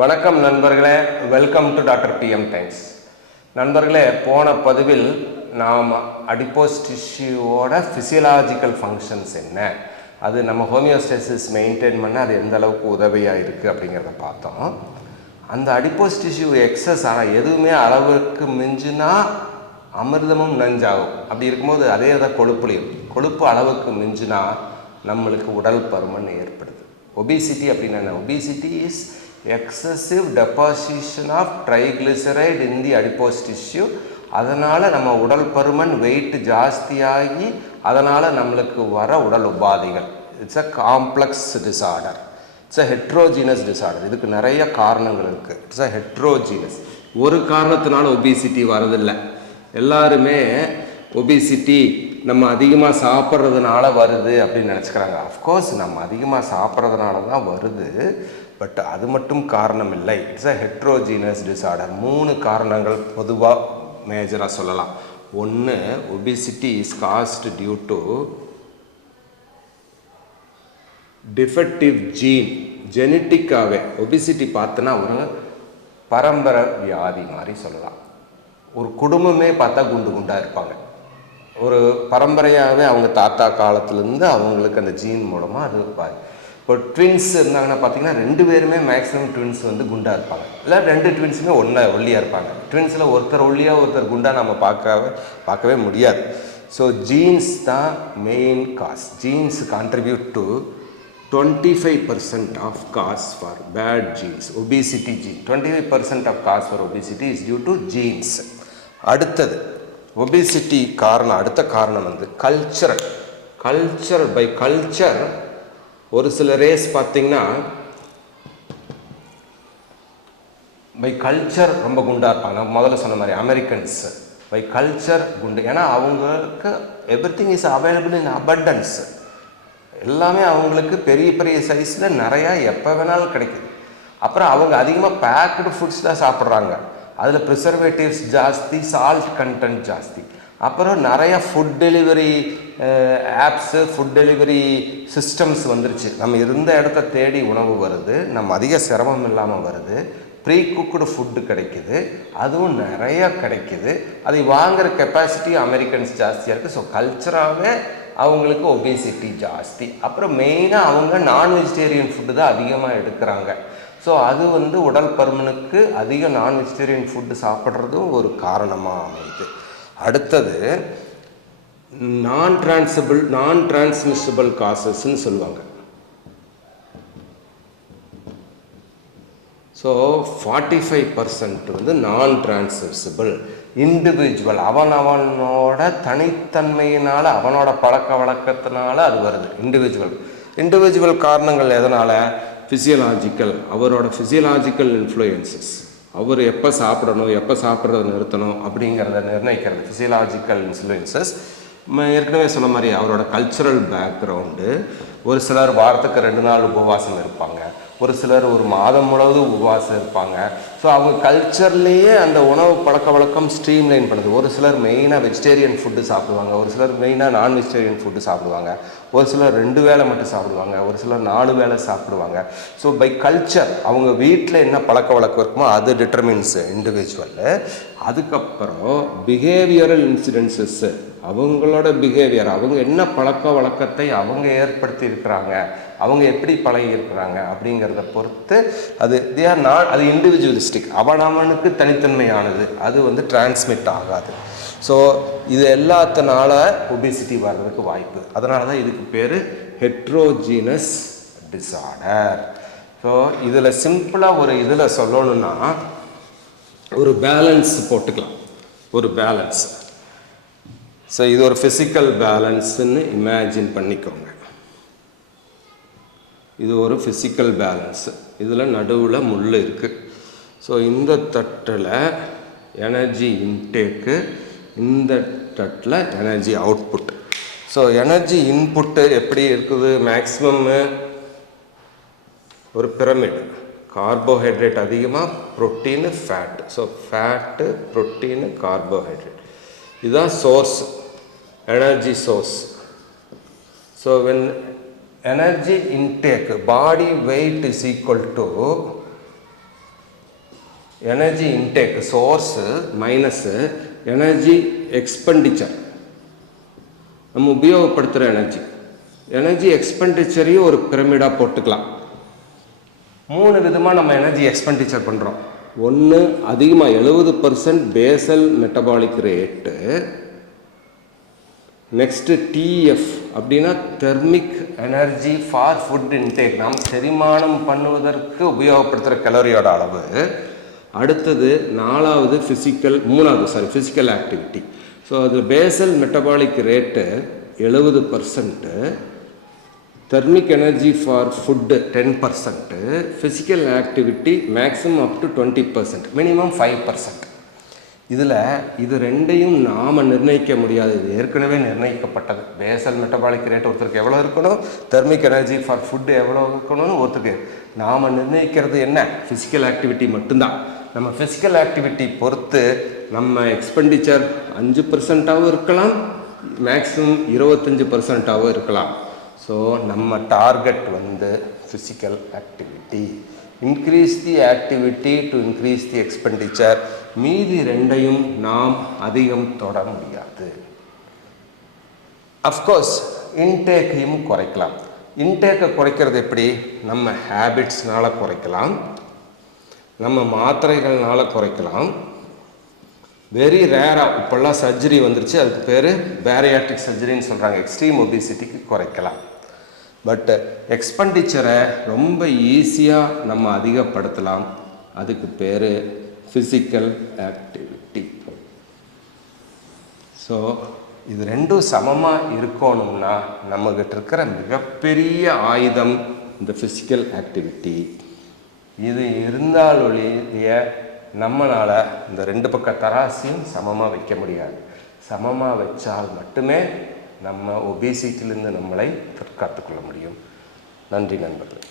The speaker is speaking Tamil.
வணக்கம் நண்பர்களே, welcome to doctor PM times. நண்பர்களே, போன பதிவில் நாம் அடிப்போஸ் டிஷ்யூவோட ஃபிசியலாஜிக்கல் ஃபங்க்ஷன்ஸ் என்ன, அது நம்ம ஹோமியோஸ்டேசிஸ் மெயின்டைன் பண்ண அது எந்த அளவுக்கு உதவியாக இருக்குது அப்படிங்கிறத பார்த்தோம். அந்த அடிப்போஸ் டிஷ்யூ எக்ஸஸ் ஆனால் எதுவுமே அளவுக்கு மிஞ்சினா அமிர்தமும் நஞ்சாகும். அப்படி இருக்கும்போது அதே தான் கொழுப்புலையும், கொழுப்பு அளவுக்கு மிஞ்சினா நம்மளுக்கு உடல் பருமன் ஏற்படுது. ஒபிசிட்டி அப்படின்னு என்ன? Obesity is excessive deposition of triglyceride in the adipose tissue. அதனால் நம்ம உடல் பருமன் வெயிட் ஜாஸ்தியாகி அதனால் நம்மளுக்கு வர உடல் உபாதைகள். It's a complex disorder, it's a heterogeneous disorder. இதுக்கு நிறைய காரணங்கள் இருக்குது. It's a heterogeneous. ஒரு காரணத்தினால ஒபிசிட்டி வரதில்லை. எல்லாருமே ஒபிசிட்டி நம்ம அதிகமாக சாப்பிட்றதுனால வருது அப்படின்னு நினச்சிக்கிறாங்க. அஃப்கோர்ஸ் நம்ம அதிகமாக சாப்பிட்றதுனால தான் வருது, பட் அது மட்டும் காரணம் இல்லை. It's a heterogeneous disorder. 3 காரணங்கள் பொதுவாக மேஜராக சொல்லலாம். ஒன்று, obesity is caused due to defective gene. ஜெனட்டிக்காகவே ஒபிசிட்டி பார்த்தோன்னா ஒரு பரம்பரை வியாதி மாதிரி சொல்லலாம். ஒரு குடும்பமே பார்த்தா குண்டு குண்டாக இருப்பாங்க. ஒரு பரம்பரையாகவே அவங்க தாத்தா காலத்துலேருந்து அவங்களுக்கு அந்த ஜீன் மூலமாக அது இருப்பாங்க. இப்போ ட்வின்ஸ் இருந்தாங்கன்னா பார்த்தீங்கன்னா 2 பேருமே மேக்ஸிமம் ட்வின்ஸ் வந்து குண்டாக இருப்பாங்க. இல்லை 2 ட்வின்ஸுமே ஒல்லியாக இருப்பாங்க. ட்வின்ஸில் ஒருத்தர் ஒல்லியாக ஒருத்தர் குண்டாக நம்ம பார்க்கவே முடியாது. ஸோ ஜீன்ஸ் தான் main cause. Genes contribute to 25% of cause for bad genes. Obesity gene 25% of cause for obesity is due to genes. அடுத்தது ஒபிசிட்டி காரணம், அடுத்த காரணம் வந்து கல்ச்சரல். பை கல்ச்சர் ஒரு சில ரேஸ் பார்த்திங்கன்னா பை கல்ச்சர் ரொம்ப குண்டாக இருப்பாங்க. முதல்ல சொன்ன மாதிரி அமெரிக்கன்ஸ் பை கல்ச்சர் குண்டு. ஏன்னா அவங்களுக்கு everything is available in abundance. எல்லாமே அவங்களுக்கு பெரிய பெரிய சைஸில் நிறையா எப்போ வேணாலும் கிடைக்குது. அப்புறம் அவங்க அதிகமாக பேக்டு ஃபுட்ஸ் தான் சாப்பிட்றாங்க. அதில் ப்ரிசர்வேட்டிவ்ஸ் ஜாஸ்தி, சால்ட் கண்டென்ட் ஜாஸ்தி. அப்புறம் நிறைய food delivery apps, food delivery systems வந்துருச்சு. நம்ம இருந்த இடத்த தேடி உணவு வருது, நம்ம அதிக சிரமம் இல்லாமல் வருது. ப்ரீ குக்குடு ஃபுட்டு கிடைக்குது, அதுவும் நிறைய கிடைக்குது. அதை வாங்குகிற கெப்பாசிட்டி அமெரிக்கன்ஸ் ஜாஸ்தியாக இருக்குது. ஸோ கல்ச்சராகவே அவங்களுக்கு ஒபேசிட்டி ஜாஸ்தி. அப்புறம் மெயினாக அவங்க நான் வெஜிடேரியன் ஃபுட்டு தான் அதிகமாக எடுக்கிறாங்க. ஸோ அது வந்து உடல் பருமனுக்கு அதிக நான் வெஜிடேரியன் ஃபுட்டு சாப்பிட்றதும் ஒரு காரணமாக அமையுது. அடுத்தது நான் டிரான்ஸ்மிசிபிள் காசஸ்ன்னு சொல்லுவாங்க. ஸோ 45% வந்து நான் டிரான்ஸ்மிசிபிள். இண்டிவிஜுவல் அவனோட தனித்தன்மையினால், அவனோட பழக்க வழக்கத்தினால அது வருது. இண்டிவிஜுவல் காரணங்கள் எதனால்? ஃபிசியலாஜிக்கல், அவரோட ஃபிசியலாஜிக்கல் இன்ஃப்ளூயன்சஸ். அவர் எப்போ சாப்பிடணும், எப்போ சாப்பிட்றத நிறுத்தணும் அப்படிங்கிறத நிர்ணயிக்கிறது ஃபிசியலாஜிக்கல் இன்ஃப்ளூயன்சஸ். ஏற்கனவே சொன்ன மாதிரி அவரோட கல்ச்சுரல் பேக்ரவுண்டு. ஒரு சிலர் வாரத்துக்கு 2 நாள் உபவாசம் இருப்பாங்க, ஒரு சிலர் ஒரு மாதம் முழுவதும் உபவாசம் இருப்பாங்க. ஸோ அவங்க கல்ச்சர்லேயே அந்த உணவு பழக்க வழக்கம் ஸ்ட்ரீம்லைன் பண்ணுது. ஒரு சிலர் மெயினாக வெஜிடேரியன் ஃபுட்டு சாப்பிடுவாங்க, ஒரு சிலர் மெயினாக நான் வெஜிடேரியன் ஃபுட்டு சாப்பிடுவாங்க, ஒரு சிலர் 2 வேளை மட்டும் சாப்பிடுவாங்க, ஒரு சிலர் 4 வேளை சாப்பிடுவாங்க. ஸோ பை கல்ச்சர் அவங்க வீட்டில் என்ன பழக்க வழக்கம் இருக்குமோ அது டிட்டர்மின்ஸ் இண்டிவிஜுவல். அதுக்கப்புறம் பிஹேவியரல் இன்சிடென்சஸ்ஸு, அவங்களோட பிஹேவியர், அவங்க என்ன பழக்க வழக்கத்தை அவங்க ஏற்படுத்தி இருக்கிறாங்க, அவங்க எப்படி பழகி இருக்கிறாங்க அப்படிங்கிறத பொறுத்து அது அது இண்டிவிஜுவலிஸ்டிக், அவனுக்கு தனித்தன்மையானது, அது வந்து டிரான்ஸ்மிட் ஆகாது. ஸோ இது எல்லாத்தினால ஒபிசிட்டி வர்றதுக்கு வாய்ப்பு. அதனால தான் இதுக்கு பேர் ஹெட்ரோஜீனஸ் டிஸார்டர். ஸோ இதில் சிம்பிளாக ஒரு இதில் சொல்லணும்னா ஒரு பேலன்ஸ் போட்டுக்கலாம், ஒரு பேலன்ஸ். ஸோ இது ஒரு ஃபிசிக்கல் பேலன்ஸ்ன்னு இமேஜின் பண்ணிக்கோங்க. இது ஒரு ஃபிசிக்கல் பேலன்ஸு. இதில் நடுவில் முள் இருக்குது. ஸோ இந்த தட்டில் எனர்ஜி இன்டேக்கு, இந்த தட்டில் energy output. So energy input எப்படி இருக்குது? மேக்ஸிமம்மு ஒரு பிரமிட். கார்போஹைட்ரேட் அதிகமாக, protein, fat. So fat, protein, carbohydrate, இதுதான் source, energy source. So when energy intake body weight is equal to energy intake source minus energy expenditure, நம்ம உபயோகப்படுத்துகிற எனர்ஜி எக்ஸ்பெண்டிச்சரையும் ஒரு பிரமிடாக போட்டுக்கலாம். 3 விதமாக நம்ம எனர்ஜி எக்ஸ்பெண்டிச்சர் பண்ணுறோம். ஒன்று அதிகமாக 70% basal metabolic rate. Next TF அப்படின்னா thermic energy for food intake, நாம் செரிமானம் பண்ணுவதற்கு உபயோகப்படுத்துகிற கலோரியோட அளவு. அடுத்தது ஃபிசிக்கல் ஆக்டிவிட்டி. ஸோ அது basal metabolic rate 70%, thermic energy for food 10%, physical activity maximum up to 20%, minimum 5%. இது ரெண்டையும் நாம் நிர்ணயிக்க முடியாது, இது ஏற்கனவே நிர்ணயிக்கப்பட்டது. பேசல் மெட்டபாலிக் ரேட் ஒருத்தருக்கு எவ்வளோ இருக்கணும், தெர்மிக் எனர்ஜி ஃபார் ஃபுட்டு எவ்வளோ இருக்கணும்னு ஒருத்தருக்கு நாம் நிர்ணயிக்கிறது என்ன, ஃபிசிக்கல் ஆக்டிவிட்டி மட்டும்தான். நம்ம ஃபிசிக்கல் ஆக்டிவிட்டி பொறுத்து நம்ம எக்ஸ்பெண்டிச்சர் 5%ஆகவும் இருக்கலாம், மேக்ஸிமம் 25%ஆகவும் இருக்கலாம். ஸோ நம்ம target physical activity, increase the activity to increase the expenditure. மீதி ரெண்டையும் நாம் அதிகம் தொட முடியாது. அஃப்கோர்ஸ் இன்டேக்கையும் குறைக்கலாம். இன்டேக்கை குறைக்கிறது எப்படி, நம்ம ஹேபிட்ஸ்னால் குறைக்கலாம், நம்ம மாத்திரைகள்னால குறைக்கலாம். வெரி ரேராக இப்போல்லாம் சர்ஜரி வந்துருச்சு, அதுக்கு பேர் பேரியாட்ரிக் சர்ஜரின்னு சொல்கிறாங்க, எக்ஸ்ட்ரீம் ஒபிசிட்டிக்கு குறைக்கலாம். பட் எக்ஸ்பெண்டிச்சரை ரொம்ப ஈஸியாக நம்ம அதிகப்படுத்தலாம், அதுக்கு பேர் ஃபிசிக்கல் ஆக்டிவிட்டி. ஸோ இது ரெண்டும் சமமாக இருக்கணும்னா நம்மகிட்ட இருக்கிற மிகப்பெரிய ஆயுதம் இந்த ஃபிசிக்கல் ஆக்டிவிட்டி. இது இருந்தால் ஒழிய நம்மளால் இந்த 2 பக்க தராசையும் சமமாக வைக்க முடியாது. சமமாக வச்சால் மட்டுமே நம்ம ஒபேசிட்டியிலிருந்து நம்மளை தற்காத்துக்கொள்ள முடியும். நன்றி நண்பர்களே.